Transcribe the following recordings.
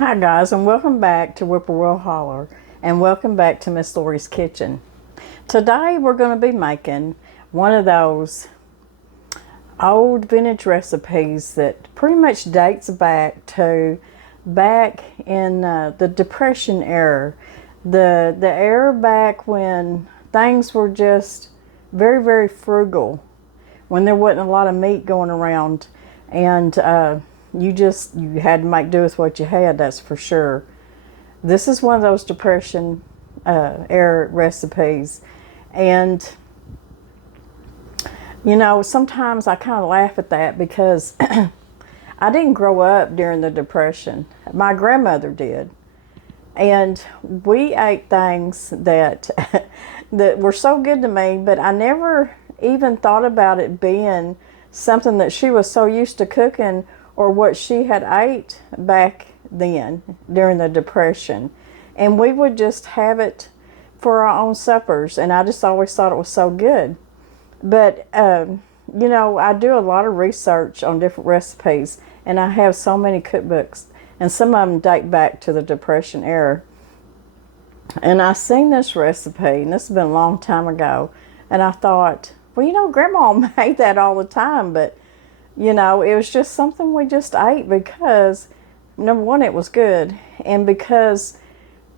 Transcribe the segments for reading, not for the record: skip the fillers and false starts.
Hi guys, and welcome back to Whippoorwill Holler, and welcome back to Miss Lori's Kitchen. Today we're going to be making one of those old vintage recipes that pretty much dates back in the Depression era, the era back when things were just very frugal, when there wasn't a lot of meat going around, and you had to make do with what you had, that's for sure. This is one of those Depression era recipes. And, sometimes I kind of laugh at that because I didn't grow up during the Depression. My grandmother did. And we ate things that, that were so good to me, but I never even thought about it being something that she was so used to cooking or what she had ate back then during the Depression. And we would just have it for our own suppers, and I just always thought it was so good. But, I do a lot of research on different recipes, and I have so many cookbooks, and some of them date back to the Depression era. And I seen this recipe, and this has been a long time ago, and I thought, well, Grandma made that all the time, but it was just something we just ate because, number one, it was good. And because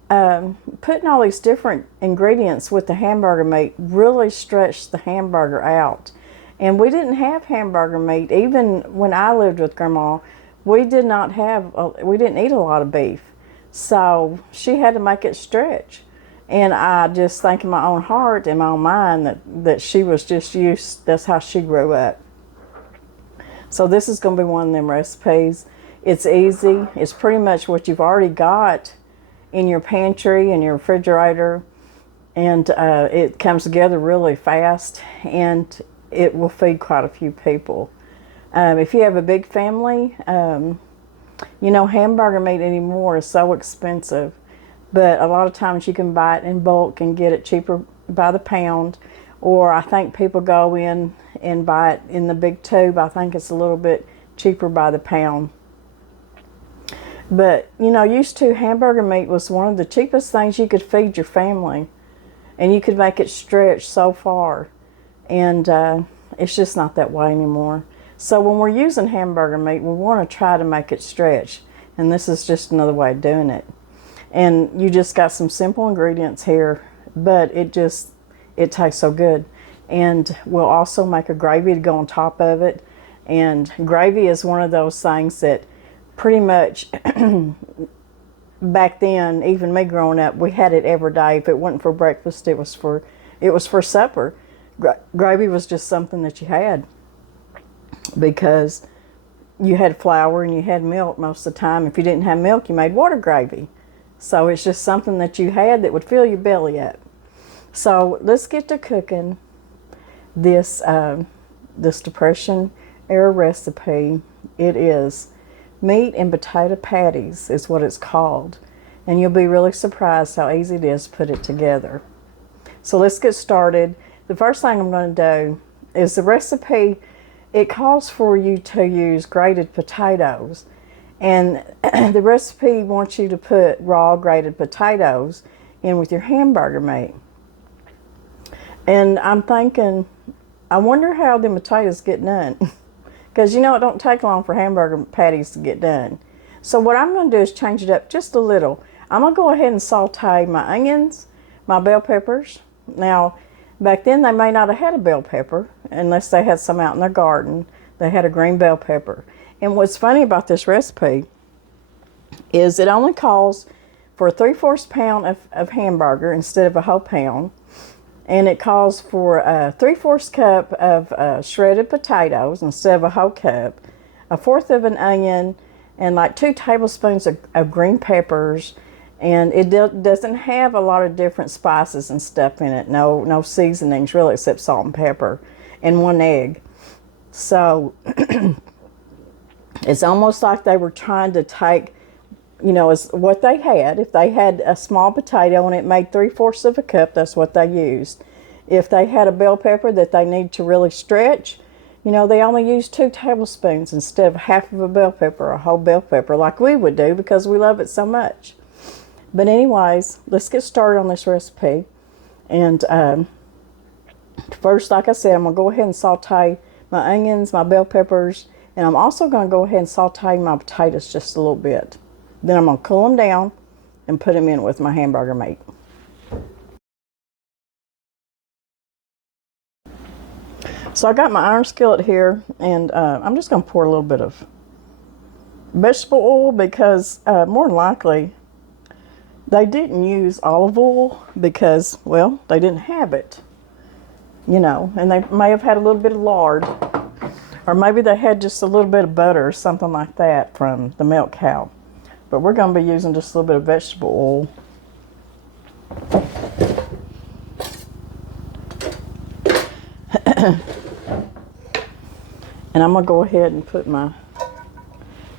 putting all these different ingredients with the hamburger meat really stretched the hamburger out. And we didn't have hamburger meat. Even when I lived with Grandma, we didn't eat a lot of beef. So she had to make it stretch. And I just think in my own heart and my own mind that she was just used, that's how she grew up. So this is going to be one of them recipes. It's easy. It's pretty much what you've already got in your pantry, in your refrigerator. And it comes together really fast, and it will feed quite a few people. If you have a big family, hamburger meat anymore is so expensive. But a lot of times you can buy it in bulk and get it cheaper by the pound. Or I think people go in and buy it in the big tube. I think it's a little bit cheaper by the pound. But, used to, hamburger meat was one of the cheapest things you could feed your family. And you could make it stretch so far. And it's just not that way anymore. So when we're using hamburger meat, we want to try to make it stretch. And this is just another way of doing it. And you just got some simple ingredients here, but it tastes so good. And we'll also make a gravy to go on top of it. And gravy is one of those things that pretty much back then, even me growing up, we had it every day. If it wasn't for breakfast, it was for supper. Gravy was just something that you had because you had flour and you had milk most of the time. If you didn't have milk, you made water gravy. So it's just something that you had that would fill your belly up. So let's get to cooking this Depression era recipe. It is meat and potato patties is what it's called. And you'll be really surprised how easy it is to put it together. So let's get started. The first thing I'm going to do is the recipe, it calls for you to use grated potatoes. And the recipe wants you to put raw grated potatoes in with your hamburger meat. And I'm thinking, I wonder how the potatoes get done. Because it don't take long for hamburger patties to get done. So what I'm going to do is change it up just a little. I'm going to go ahead and saute my onions, my bell peppers. Now, back then they may not have had a bell pepper unless they had some out in their garden. They had a green bell pepper. And what's funny about this recipe is it only calls for a 3/4 pound of hamburger instead of a whole pound. And it calls for a 3/4 cup of shredded potatoes instead of a whole cup, 1/4 of an onion, and like 2 tablespoons of green peppers. And it doesn't have a lot of different spices and stuff in it. No seasonings really except salt and pepper, and 1 egg. So it's almost like they were trying to take, as what they had. If they had a small potato and it made 3/4 of a cup, that's what they used. If they had a bell pepper that they need to really stretch, You know, they only use 2 tablespoons instead of half of a bell pepper or a whole bell pepper like we would do because we love it so much. But anyways, let's get started on this recipe. And first, like I said, I'm going to go ahead and saute my onions, my bell peppers, and I'm also going to go ahead and saute my potatoes just a little bit. Then I'm going to cool them down and put them in with my hamburger meat. So I got my iron skillet here, and I'm just going to pour a little bit of vegetable oil because more than likely they didn't use olive oil because, well, they didn't have it, you know, and they may have had a little bit of lard, or maybe they had just a little bit of butter or something like that from the milk cow. But we're going to be using just a little bit of vegetable oil. And I'm going to go ahead and put my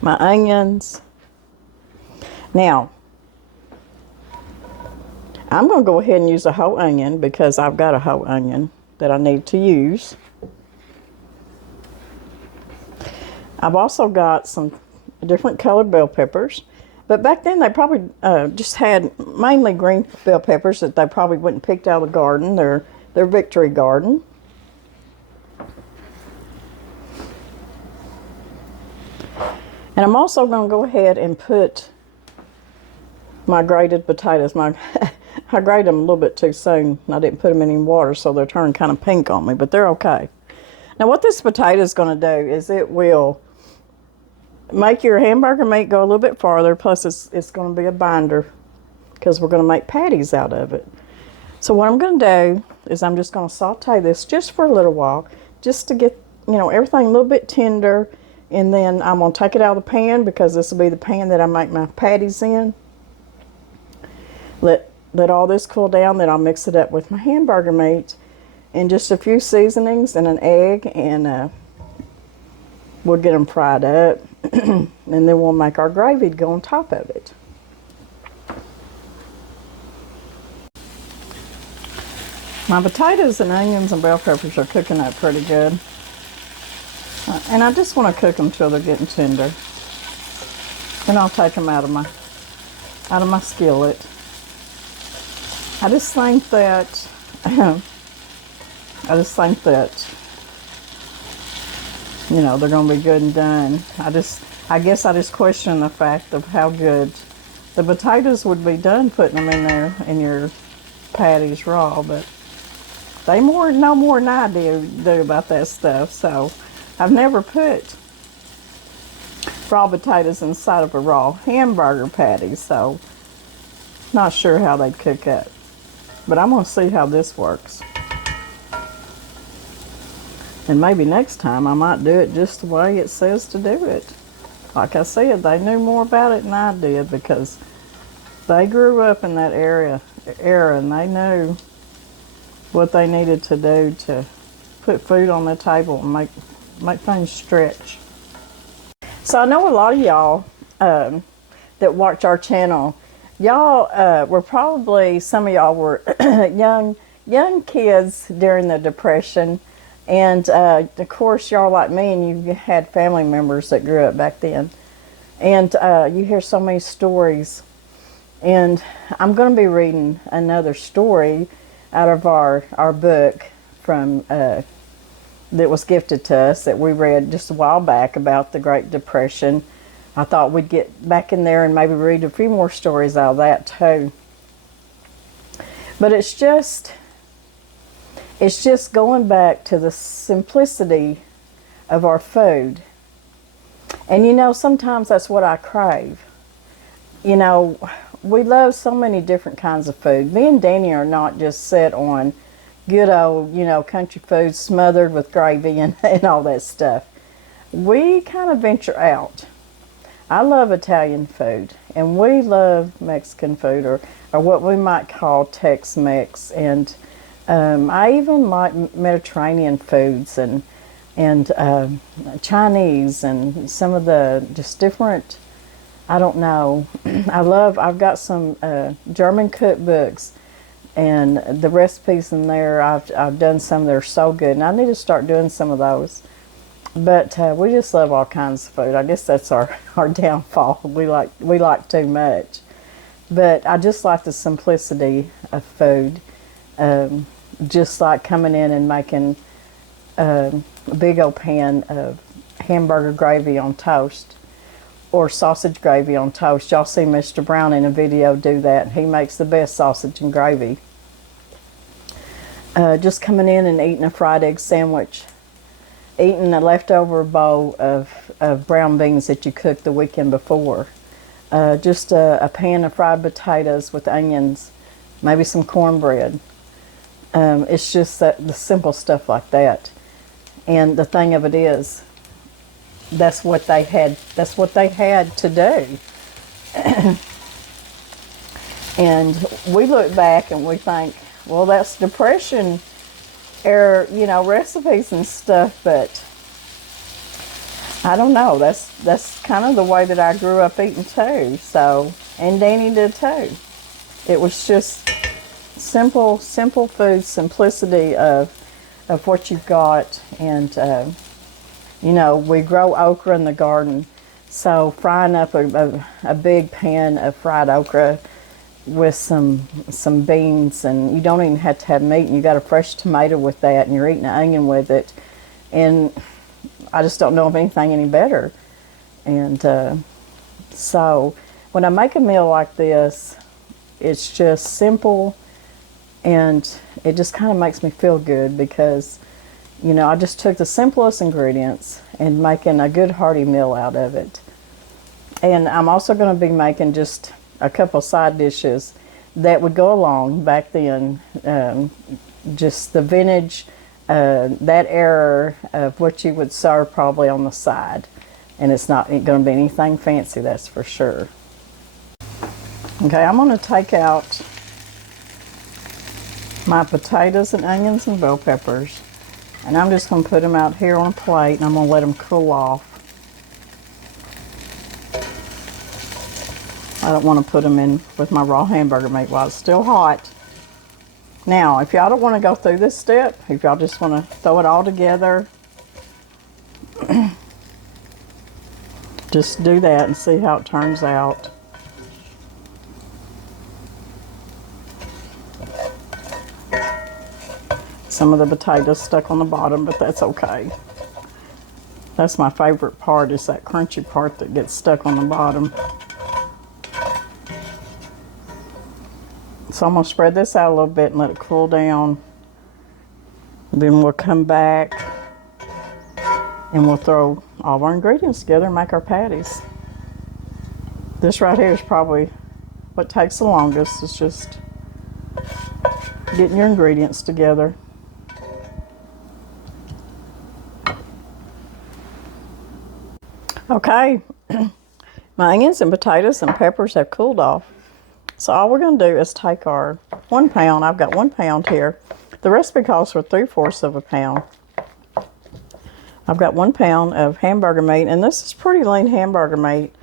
onions. Now, I'm going to go ahead and use a whole onion because I've got a whole onion that I need to use. I've also got some different colored bell peppers. But back then they probably just had mainly green bell peppers that they probably wouldn't picked out of the garden, their victory garden. And I'm also going to go ahead and put my grated potatoes. I grated them a little bit too soon. I didn't put them in any water, so they're turning kind of pink on me, but they're okay. Now what this potato is going to do is it will make your hamburger meat go a little bit farther, plus it's going to be a binder because we're going to make patties out of it. So what I'm going to do is I'm just going to saute this just for a little while, just to get, you know, everything a little bit tender. And then I'm going to take it out of the pan because this will be the pan that I make my patties in. Let all this cool down, then I'll mix it up with my hamburger meat and just a few seasonings and an egg, and we'll get them fried up. And then we'll make our gravy to go on top of it. My potatoes and onions and bell peppers are cooking up pretty good. And I just want to cook them till they're getting tender. Then I'll take them out of my skillet. I just think that you know, they're going to be good and done. I guess I just question the fact of how good the potatoes would be done putting them in there in your patties raw, but they know more than I do about that stuff. So I've never put raw potatoes inside of a raw hamburger patty, so not sure how they'd cook up. But I'm going to see how this works. And maybe next time I might do it just the way it says to do it. Like I said, they knew more about it than I did because they grew up in that era and they knew what they needed to do to put food on the table and make things stretch. So I know a lot of y'all that watch our channel, y'all were probably, some of y'all were young kids during the Depression, and of course y'all like me and you had family members that grew up back then, and you hear so many stories. And I'm going to be reading another story out of our book from that was gifted to us, that we read just a while back about the Great Depression. I thought we'd get back in there and maybe read a few more stories out of that too. But it's just going back to the simplicity of our food. And you know, sometimes that's what I crave. You know, we love so many different kinds of food. Me and Danny are not just set on good old, you know, country food smothered with gravy and all that stuff. We kind of venture out. I love Italian food, and we love Mexican food, or what we might call Tex-Mex, and I even like Mediterranean foods and Chinese and some of the just different, I don't know. I've got some German cookbooks, and the recipes in there, I've done some that are so good, and I need to start doing some of those. But we just love all kinds of food. I guess that's our downfall. We like too much. But I just like the simplicity of food. Just like coming in and making a big old pan of hamburger gravy on toast or sausage gravy on toast. Y'all see Mr. Brown in a video do that. He makes the best sausage and gravy. Just coming in and eating a fried egg sandwich. Eating a leftover bowl of brown beans that you cooked the weekend before. Just a pan of fried potatoes with onions, maybe some cornbread. It's just the simple stuff like that. And the thing of it is, that's what they had to do. And we look back and we think, well, that's Depression era, recipes and stuff, but I don't know. That's kind of the way that I grew up eating too. So, and Danny did too. It was just simple food, simplicity of what you've got, and we grow okra in the garden. So frying up a big pan of fried okra with some beans, and you don't even have to have meat, and you got a fresh tomato with that, and you're eating an onion with it, and I just don't know of anything any better. And so when I make a meal like this, it's just simple, and it just kind of makes me feel good because I just took the simplest ingredients and making a good hearty meal out of it. And I'm also going to be making just a couple side dishes that would go along back then. Just the vintage, that era of what you would serve probably on the side. And it's not going to be anything fancy, that's for sure. Okay, I'm going to take out my potatoes and onions and bell peppers. And I'm just going to put them out here on a plate, and I'm going to let them cool off. I don't want to put them in with my raw hamburger meat while it's still hot. Now, if y'all don't want to go through this step, if y'all just want to throw it all together, just do that and see how it turns out. Some of the potatoes stuck on the bottom, but that's okay. That's my favorite part, is that crunchy part that gets stuck on the bottom. So I'm going to spread this out a little bit and let it cool down. Then we'll come back and we'll throw all of our ingredients together and make our patties. This right here is probably what takes the longest. It's just getting your ingredients together. Okay, my onions and potatoes and peppers have cooled off. So all we're going to do is take our 1 pound. I've got 1 pound here. The recipe calls for 3/4 of a pound. I've got 1 pound of hamburger meat, and this is pretty lean hamburger meat.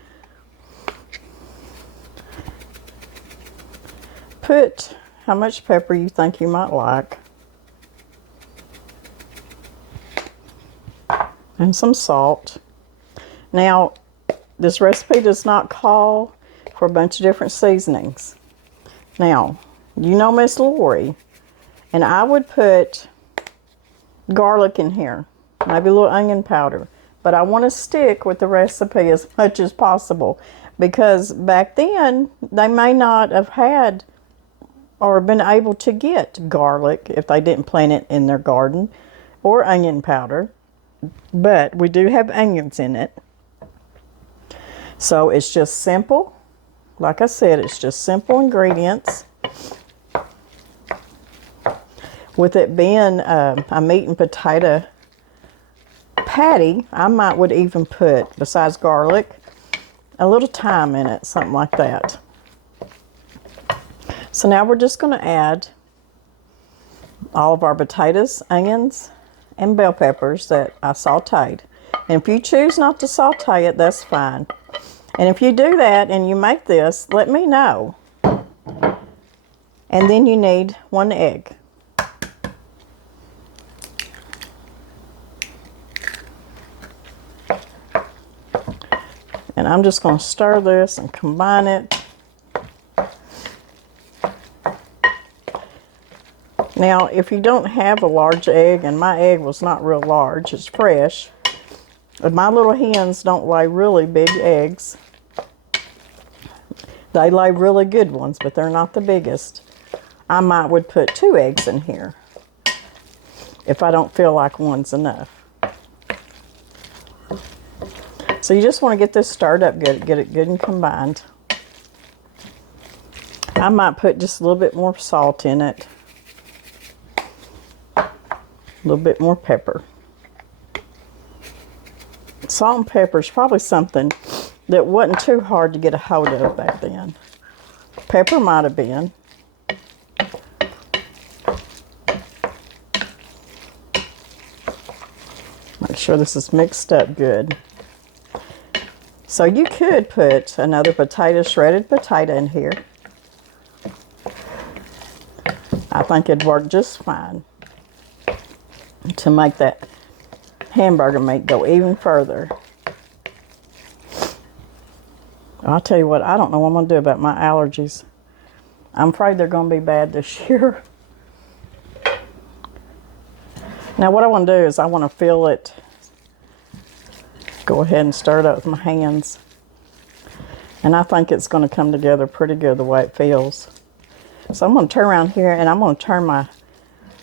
Put how much pepper you think you might like. And some salt. Now, this recipe does not call for a bunch of different seasonings. Now, you know Miss Lori, and I would put garlic in here, maybe a little onion powder, but I want to stick with the recipe as much as possible, because back then they may not have had or been able to get garlic if they didn't plant it in their garden, or onion powder, but we do have onions in it. So it's just simple. Like I said, it's just simple ingredients. With it being a meat and potato patty, I would even put, besides garlic, a little thyme in it, something like that. So now we're just going to add all of our potatoes, onions, and bell peppers that I sauteed. And if you choose not to saute it, that's fine. And if you do that and you make this, let me know. And then you need 1 egg. And I'm just going to stir this and combine it. Now, if you don't have a large egg, and my egg was not real large, it's fresh, but my little hens don't lay really big eggs. They lay really good ones, but they're not the biggest. I would put 2 eggs in here if I don't feel like one's enough. So you just want to get this stirred up good, get it good and combined. I might put just a little bit more salt in it. A little bit more pepper. Salt and pepper is probably something that wasn't too hard to get a hold of back then. Pepper might have been. Make sure this is mixed up good. So you could put another potato, shredded potato in here. I think it'd work just fine to make that hamburger meat go even further. I'll tell you what, I don't know what I'm going to do about my allergies. I'm afraid they're going to be bad this year. Now what I want to do is I want to fill it. Go ahead and stir it up with my hands. And I think it's going to come together pretty good the way it feels. So I'm going to turn around here and I'm going to turn my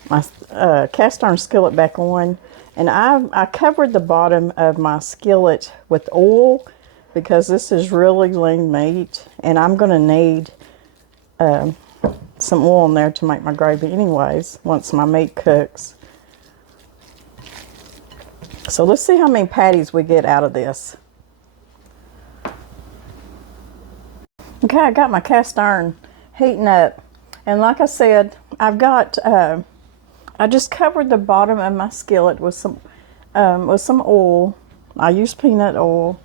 cast iron skillet back on. And I covered the bottom of my skillet with oil because this is really lean meat. And I'm going to need some oil in there to make my gravy anyways once my meat cooks. So let's see how many patties we get out of this. Okay, I got my cast iron heating up. And like I said, I've got, I just covered the bottom of my skillet with some oil. I use peanut oil.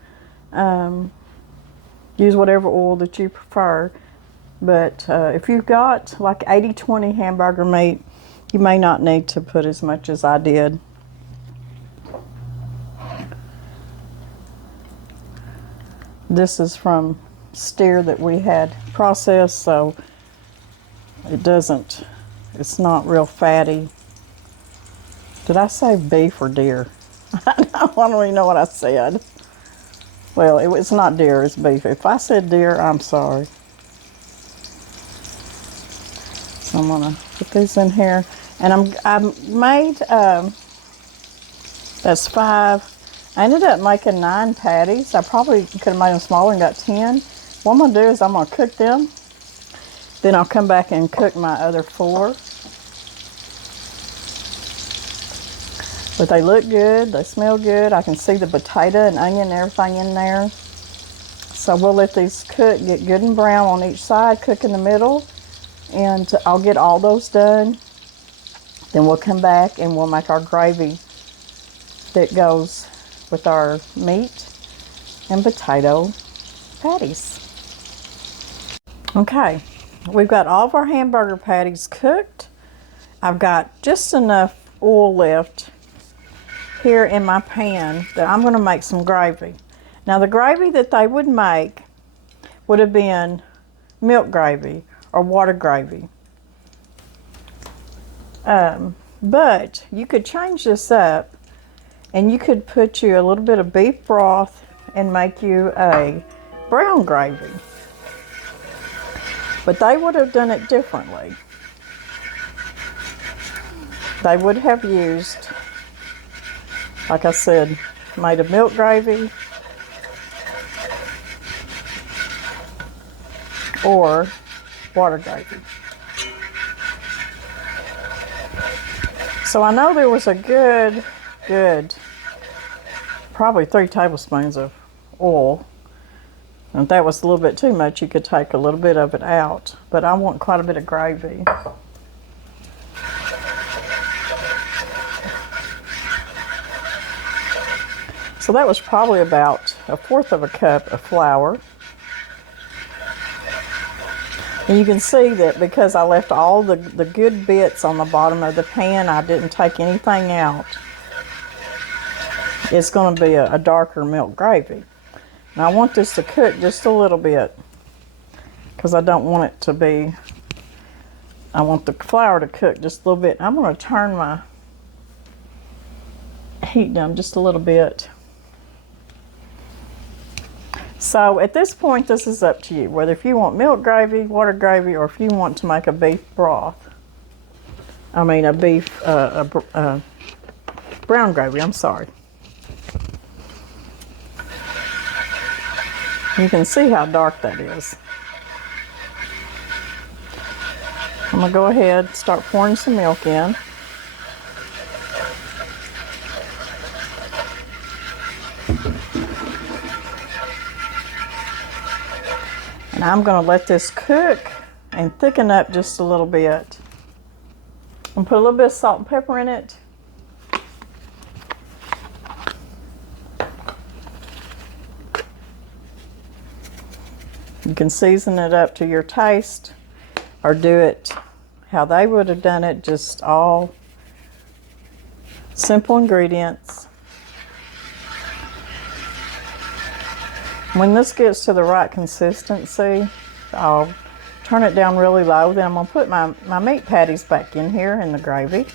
Use whatever oil that you prefer. But if you've got like 80-20 hamburger meat, you may not need to put as much as I did. This is from steer that we had processed, so it's not real fatty. Did I say beef or deer? I don't even know what I said. Well, it's not deer, it's beef. If I said deer, I'm sorry. So I'm gonna put these in here. And I made, that's 5. I ended up making 9 patties. I probably could have made them smaller and got 10. What I'm going to do is I'm going to cook them. Then I'll come back and cook my other 4. But they look good. They smell good. I can see the potato and onion and everything in there. So we'll let these cook, get good and brown on each side, cook in the middle. And I'll get all those done. Then we'll come back and we'll make our gravy that goes with our meat and potato patties. Okay, we've got all of our hamburger patties cooked. I've got just enough oil left here in my pan that I'm going to make some gravy. Now the gravy that they would make would have been milk gravy or water gravy. But you could change this up. And you could put you a little bit of beef broth and make you a brown gravy. But they would have done it differently. They would have used, like I said, made a milk gravy or water gravy. So I know there was a good, probably 3 tablespoons of oil. And if that was a little bit too much, you could take a little bit of it out. But I want quite a bit of gravy. So that was probably about 1/4 of a cup of flour. And you can see that because I left all the good bits on the bottom of the pan, I didn't take anything out. It's going to be a darker milk gravy. Now I want this to cook just a little bit because I don't want it to be, I want the flour to cook just a little bit. I'm going to turn my heat down just a little bit. So at this point, this is up to you, whether if you want milk gravy, water gravy, or if you want to make a beef broth. I mean a beef, brown gravy, I'm sorry. You can see how dark that is. I'm gonna go ahead and start pouring some milk in. And I'm gonna let this cook and thicken up just a little bit. And put a little bit of salt and pepper in it. You can season it up to your taste or do it how they would have done it, just all simple ingredients. When this gets to the right consistency, I'll turn it down really low. Then I'm going to put my meat patties back in here in the gravy.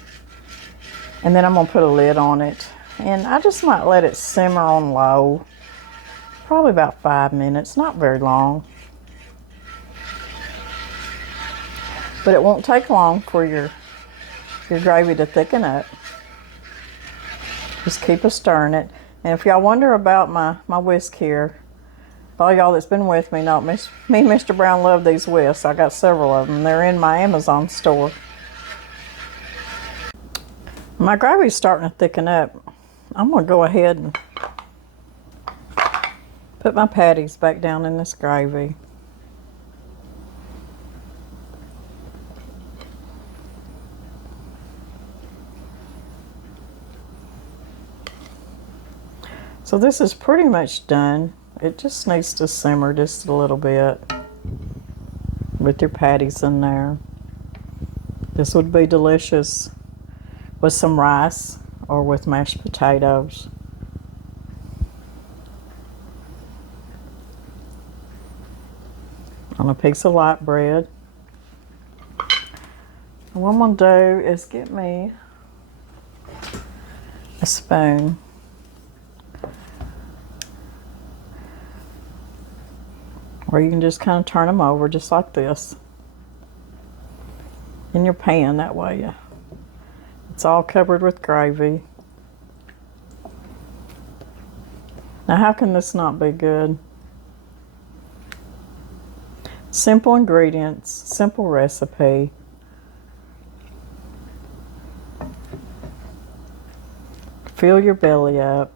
And then I'm going to put a lid on it. And I just might let it simmer on low. Probably about 5 minutes, not very long. But it won't take long for your gravy to thicken up. Just keep a stirring it. And if y'all wonder about my whisk here, all y'all that's been with me know me and Mr. Brown love these whisks. I got several of them. They're in my Amazon store. My gravy's starting to thicken up. I'm going to go ahead and put my patties back down in this gravy. So this is pretty much done. It just needs to simmer just a little bit with your patties in there. This would be delicious with some rice or with mashed potatoes. On a piece of light bread. And what I'm going to do is get me a spoon. Or you can just kind of turn them over just like this in your pan. That way it's all covered with gravy. Now how can this not be good? Simple ingredients, simple recipe. Fill your belly up.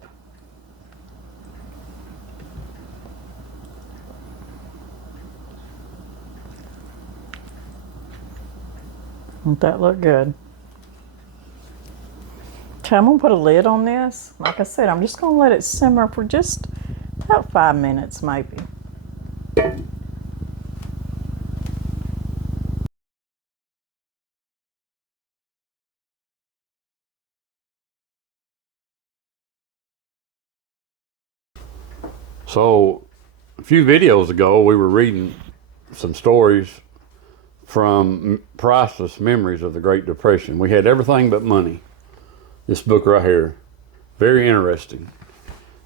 Won't that look good? Okay, I'm going to put a lid on this. Like I said, I'm just going to let it simmer for just about 5 minutes maybe. So, a few videos ago, we were reading some stories from Priceless Memories of the Great Depression. We had everything but money. This book right here. Very interesting.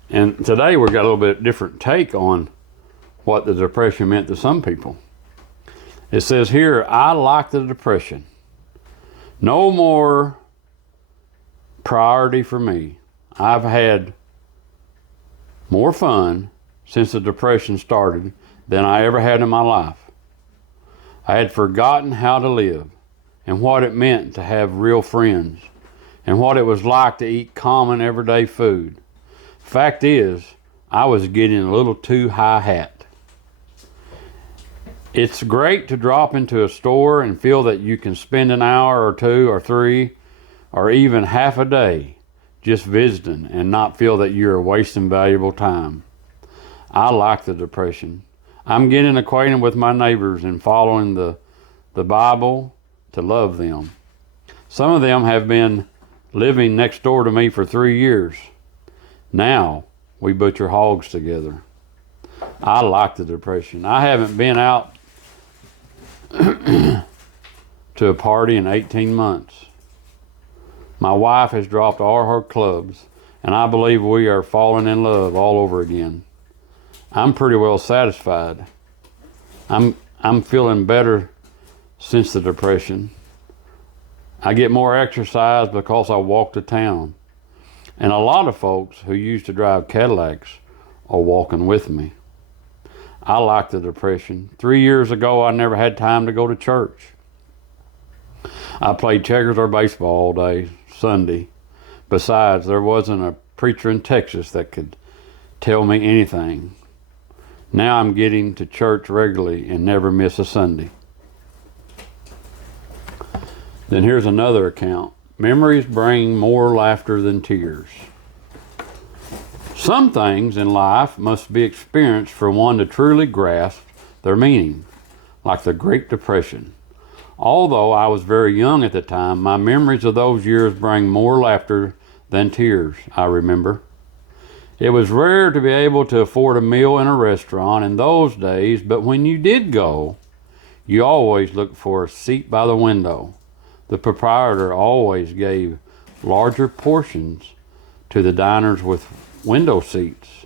And today we've got a little bit different take on what the Depression meant to some people. It says here, I like the Depression. No more priority for me. I've had more fun since the Depression started than I ever had in my life. I had forgotten how to live and what it meant to have real friends and what it was like to eat common everyday food. Fact is, I was getting a little too high hat. It's great to drop into a store and feel that you can spend an hour or two or three or even half a day just visiting and not feel that you're wasting valuable time. I like the Depression. I'm getting acquainted with my neighbors and following the Bible to love them. Some of them have been living next door to me for 3 years. Now we butcher hogs together. I like the Depression. I haven't been out to a party in 18 months. My wife has dropped all her clubs, and I believe we are falling in love all over again. I'm pretty well satisfied. I'm feeling better since the Depression. I get more exercise because I walk to town. And a lot of folks who used to drive Cadillacs are walking with me. I like the Depression. 3 years ago, I never had time to go to church. I played checkers or baseball all day, Sunday. Besides, there wasn't a preacher in Texas that could tell me anything. Now I'm getting to church regularly and never miss a Sunday. Then here's another account. Memories bring more laughter than tears. Some things in life must be experienced for one to truly grasp their meaning, like the Great Depression. Although I was very young at the time, my memories of those years bring more laughter than tears, I remember. It was rare to be able to afford a meal in a restaurant in those days, but when you did go, you always looked for a seat by the window. The proprietor always gave larger portions to the diners with window seats,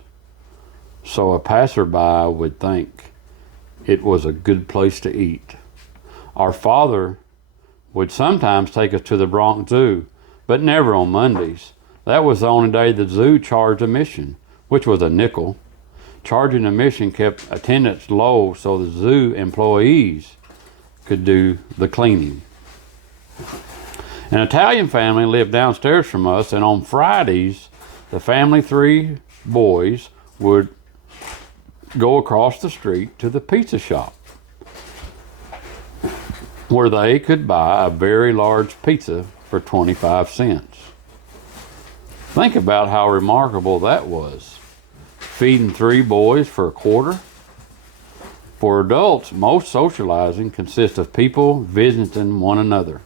so a passerby would think it was a good place to eat. Our father would sometimes take us to the Bronx Zoo, but never on Mondays. That was the only day the zoo charged admission, which was a nickel. Charging admission kept attendance low so the zoo employees could do the cleaning. An Italian family lived downstairs from us, and on Fridays, the family, 3 boys, would go across the street to the pizza shop, where they could buy a very large pizza for 25 cents. Think about how remarkable that was. Feeding 3 boys for a quarter. For adults, most socializing consists of people visiting one another.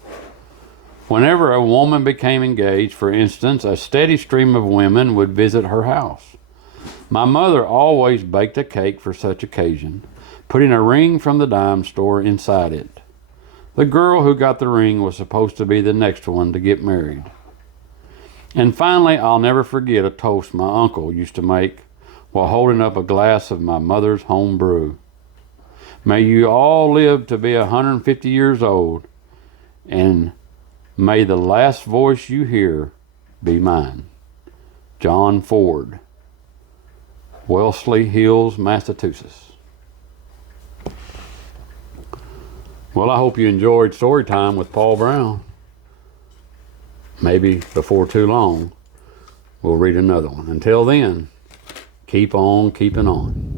Whenever a woman became engaged, for instance, a steady stream of women would visit her house. My mother always baked a cake for such occasion, putting a ring from the dime store inside it. The girl who got the ring was supposed to be the next one to get married. And finally, I'll never forget a toast my uncle used to make while holding up a glass of my mother's home brew. May you all live to be 150 years old, and may the last voice you hear be mine. John Ford, Wellesley Hills, Massachusetts. Well, I hope you enjoyed story time with Paul Brown. Maybe before too long, we'll read another one. Until then, keep on keeping on.